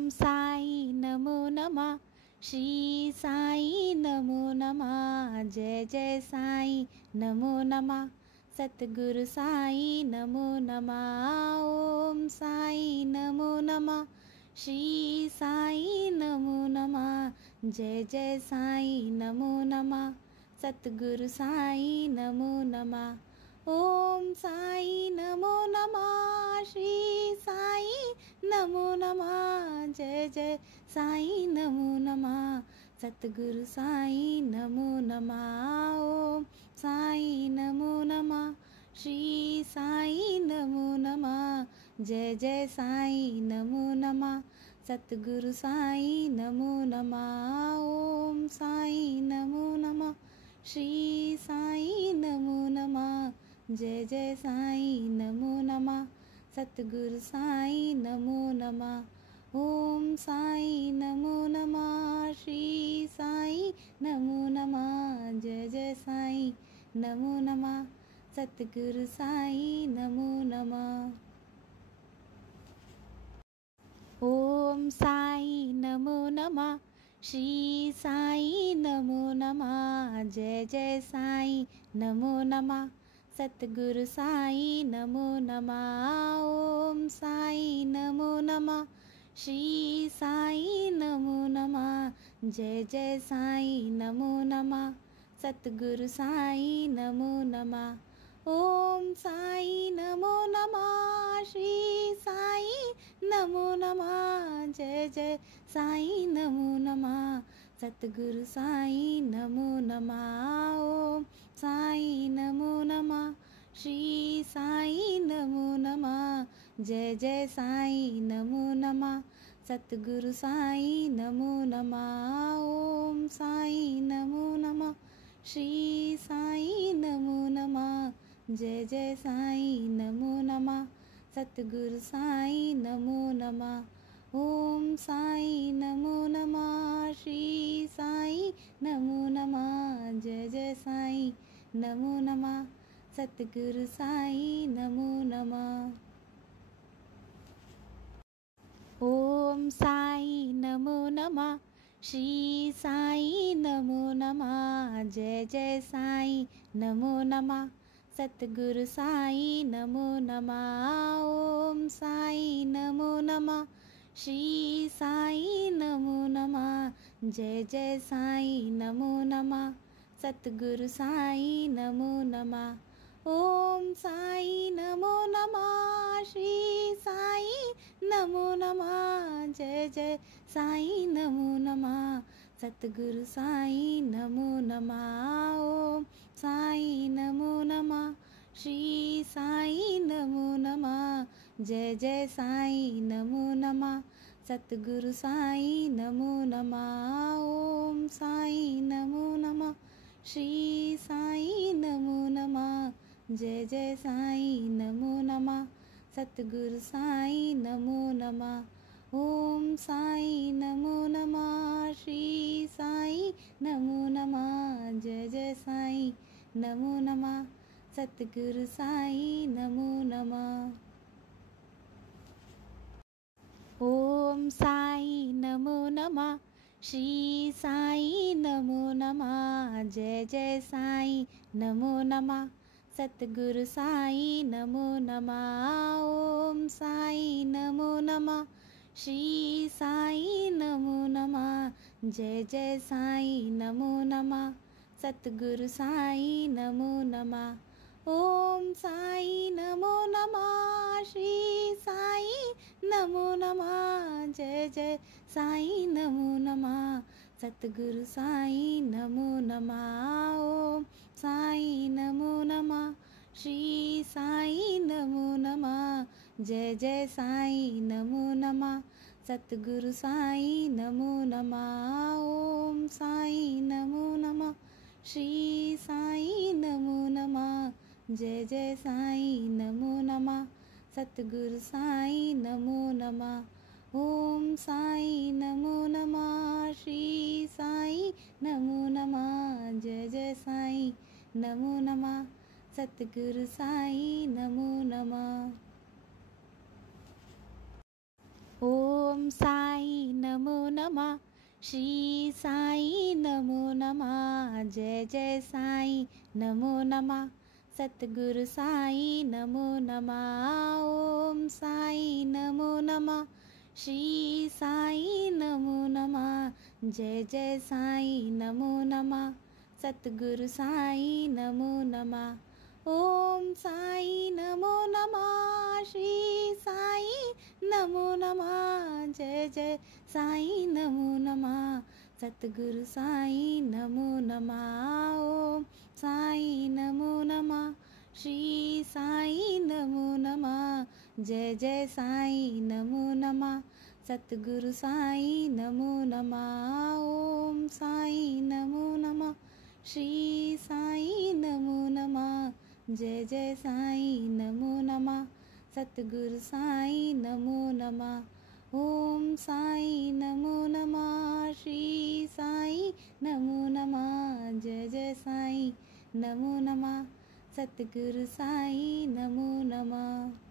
ओम साई नमो नमः। श्री साई नमो नमः। जय जय साई नमो नमः। सतगुरु साई नमो नमः। ओम साई नमो नमः। श्री साई नमो नमः। जय जय साई नमो नमः। सतगुरु साई नमो नमः। ओम साई नमो नमः। श्री साई नमो नमः। जय जय साई नमो नमः। सतगुरु साई नमो नमः। ओम साई नमो नमः। श्री साई नमो नमः। जय जय साई नमो नमः। सतगुरु साई नमो नमः। ओम साई नमो नमः। श्री साई नमो नमः। जय जय साई नमो नमः। सतगुरु साई नमो नमः। ओम साई नमो नमः। श्री साई नमो नमः। जय जय साई नमो नमः। सतगुरु साई नमो नमः। ओम साई नमो नमः। श्री साई नमो नमः। जय जय साई नमो नमः। सतगुरु साई नमो नमः। ओम साई नमो नमः। श्री साई नमो नमः। जय जय साई नमो नमः। सतगुरु साई नमो नमः। ओम साई नमो नमः। श्री साई नमो नमः। जय जय साई नमो नमः। सतगुरु साई नमो नमः। ओम साई नमो नमः। श्री साई नमो नमः। जय जय साई नमो नमः। सतगुरु साई नमो नमः। ओम साई नमो नमः। श्री साई नमो नमः। जय जय साई नमो नमः। सतगुरु साई नमो नमः। ओम साई नमो नमः। श्री साई नमो नमः। जय जय साई नमो नमः। सतगुरु साई नमो नमः। ओम साई नमो नमः। श्री साई नमो नमः। जय जय साई नमो नमः। सतगुरु साई नमो नमः। ओम साई नमो नमः। श्री साई नमो नमः। जय जय साई नमो नमः। सतगुरु साई नमो नमः। ओम साई नमो नमः। श्री साई नमो नमः। जय जय साई नमो नमः। सतगुरु साई नमो नमः। ओम साई नमो नमः। श्री साई नमो नमः। जय जय साई नमो नमः। सतगुरु साई नमो नमः। ओम साई नमो नमः। श्री साई नमो नमः। जय जय साई नमो नमः। सतगुरु साई नमो नमः। ओम साई नमो नमः। श्री साई नमो नमः। जय जय साई नमो नमः। सतगुरु साई नमो नमः। ओम साई नमो नमः। श्री साई नमो नमः। जय जय साई नमो नमः। सतगुरु साई नमो नमः। ओम साई नमो नमः। श्री साई नमो नमः। जय जय साई नमो नमः। सतगुरु साई नमो नमः। ओम साई नमो नमः। श्री साई नमो नमः। जय जय साई नमो नमः। सतगुरु साई नमो नमः। ओम साई नमो नमः। श्री साई नमो नमः। जय जय साई नमो नमः। सतगुरु साई नमो नमः। ओम साई नमो नमः। श्री साई नमो नमः। जय जय साई नमो नमः। सतगुरु साई नमो नमः। ओम साई नमो नमः। श्री साई नमो नमः। जय जय साई नमो नमः। सतगुरु साई नमो नमः। ओम साई नमः श्री साई नमो नमः जय जय साई नमो नमः सतगुरु साई नमो नमः ओम साई नमो नमः श्री साई नमो नमः जय जय साई नमो नमः सतगुरु साई नमो नमः ओम साई नमो नमः श्री साई नमो नमः जय जय साई नमो नमः सतगुरु साई नमो नमः ओम साई नमो नमः श्री साई नमो नमः जय जय साई नमो नमः सतगुरु साई नमो नमः ओम साई नमो नमः श्री साई नमो नमः जय जय साई नमो नमः सतगुरु साई नमो नमः ओम साई नमो नमः श्री साई नमो नमः जय जय साई नमो नमः सतगुरु साई नमो नमः।